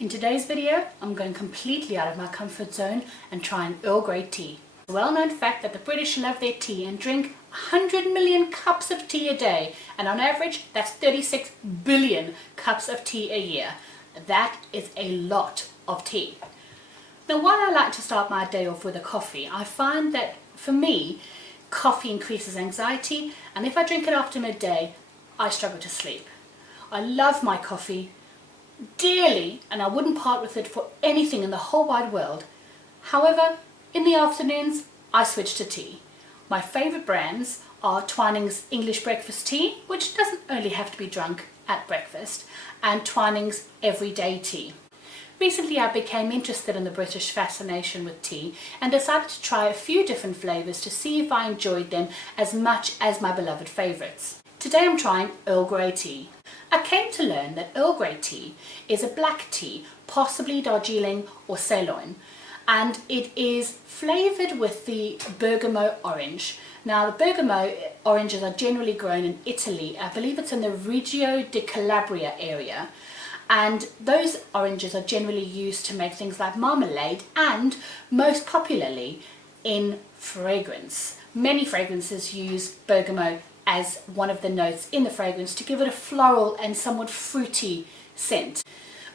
In today's video, I'm going completely out of my comfort zone and trying Earl Grey tea. The well-known fact that the British love their tea and drink 100 million cups of tea a day, and on average that's 36 billion cups of tea a year. That is a lot of tea. Now, while I like to start my day off with a coffee, I find that for me, coffee increases anxiety, and if I drink it after midday, I struggle to sleep. I love my coffee dearly, and I wouldn't part with it for anything in the whole wide world. However, in the afternoons, I switch to tea. My favourite brands are Twinings English Breakfast Tea, which doesn't only have to be drunk at breakfast, and Twinings Everyday Tea. Recently I became interested in the British fascination with tea and decided to try a few different flavours to see if I enjoyed them as much as my beloved favourites. Today I'm trying Earl Grey tea. I came to learn that Earl Grey tea is a black tea, possibly Darjeeling or Ceylon, and it is flavoured with the bergamot orange. Now, the bergamot oranges are generally grown in Italy. I believe it's in the Reggio di Calabria area, and those oranges are generally used to make things like marmalade and, most popularly, in fragrance. Many fragrances use bergamot as one of the notes in the fragrance to give it a floral and somewhat fruity scent.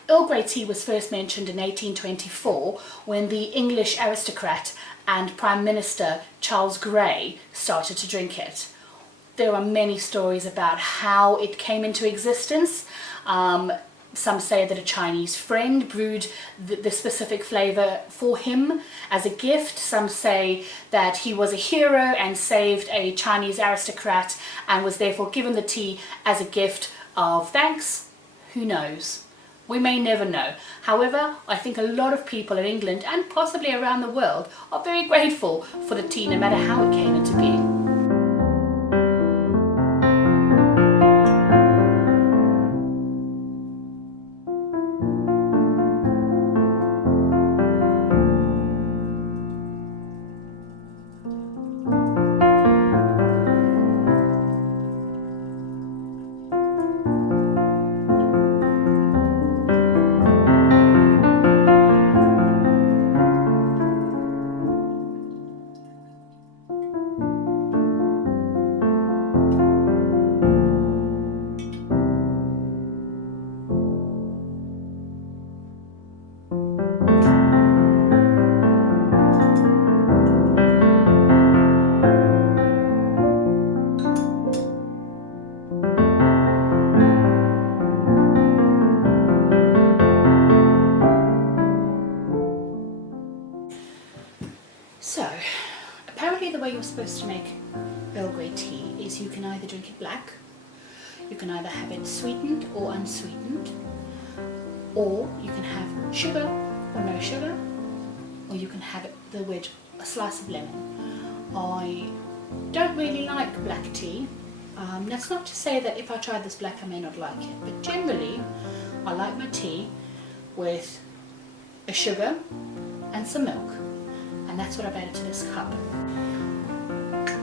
Earl Grey tea was first mentioned in 1824 when the English aristocrat and Prime Minister Charles Grey started to drink it. There are many stories about how it came into existence. Some say that a Chinese friend brewed the specific flavour for him as a gift. Some say that he was a hero and saved a Chinese aristocrat and was therefore given the tea as a gift of thanks. Who knows? We may never know. However, I think a lot of people in England and possibly around the world are very grateful for the tea, no matter how it came into being. So, apparently the way you're supposed to make Earl Grey tea is you can either drink it black, you can either have it sweetened or unsweetened, or you can have sugar or no sugar, or you can have it with a slice of lemon. I don't really like black tea. That's not to say that if I tried this black I may not like it, but generally I like my tea with a sugar and some milk. And that's what I've added to this cup.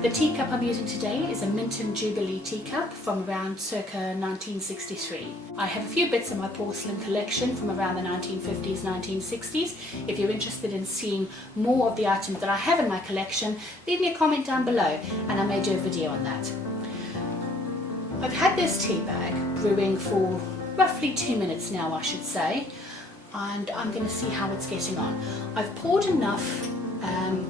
The teacup I'm using today is a Minton Jubilee teacup from around circa 1963. I have a few bits in my porcelain collection from around the 1950s, 1960s. If you're interested in seeing more of the items that I have in my collection, leave me a comment down below and I may do a video on that. I've had this tea bag brewing for roughly 2 minutes now, I should say, and I'm going to see how it's getting on. I've poured enough.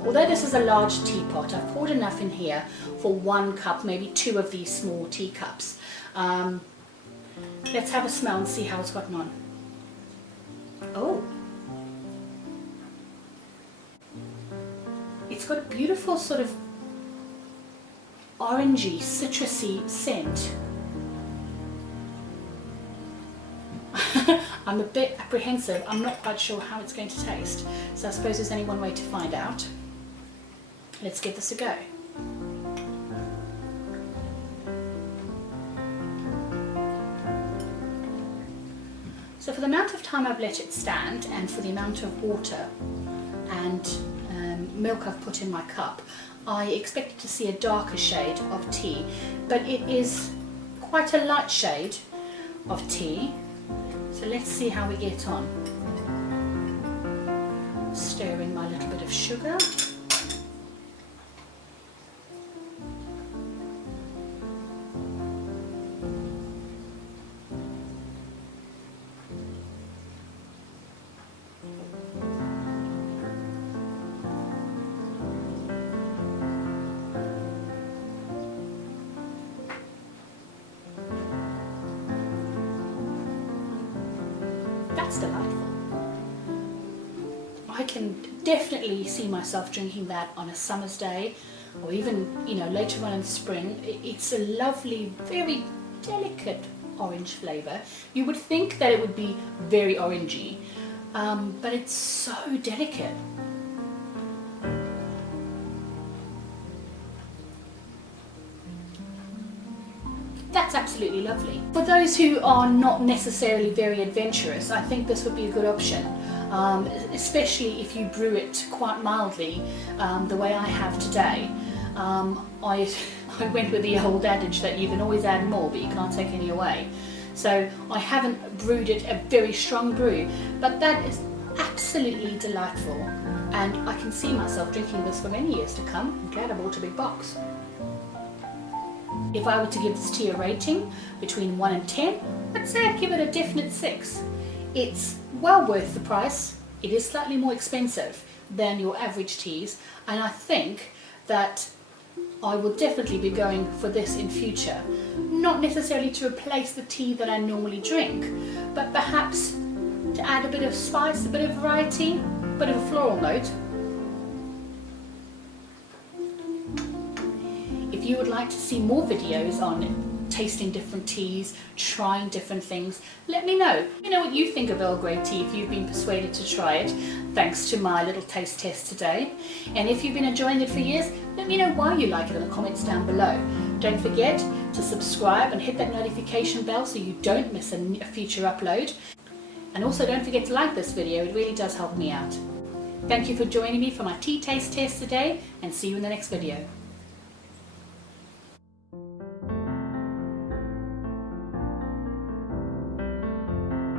Although this is a large teapot, I've poured enough in here for 1 cup, maybe 2 of these small teacups. Let's have a smell and see how it's gotten on. Oh! It's got a beautiful sort of orangey, citrusy scent. I'm a bit apprehensive. I'm not quite sure how it's going to taste. So I suppose there's only one way to find out. Let's give this a go. So for the amount of time I've let it stand and for the amount of water and milk I've put in my cup, I expected to see a darker shade of tea, but it is quite a light shade of tea. So let's see how we get on. Stir in my little bit of sugar. That's delightful. I can definitely see myself drinking that on a summer's day, or even, you know, later on in the spring. It's a lovely, very delicate orange flavour. You would think that it would be very orangey, but it's so delicate. That's absolutely lovely. For those who are not necessarily very adventurous, I think this would be a good option, especially if you brew it quite mildly, the way I have today. I went with the old adage that you can always add more, but you can't take any away. So I haven't brewed it a very strong brew, but that is absolutely delightful, and I can see myself drinking this for many years to come. I'm glad I bought a big box. If I were to give this tea a rating between 1 and 10, I'd say I'd give it a definite 6. It's well worth the price. It is slightly more expensive than your average teas, and I think that I will definitely be going for this in future. Not necessarily to replace the tea that I normally drink, but perhaps to add a bit of spice, a bit of variety, a bit of a floral note. If you would like to see more videos on tasting different teas, trying different things, let me know. Let me know what you think of Earl Grey tea if you've been persuaded to try it, thanks to my little taste test today. And if you've been enjoying it for years, let me know why you like it in the comments down below. Don't forget to subscribe and hit that notification bell so you don't miss a future upload. And also don't forget to like this video, it really does help me out. Thank you for joining me for my tea taste test today, and see you in the next video.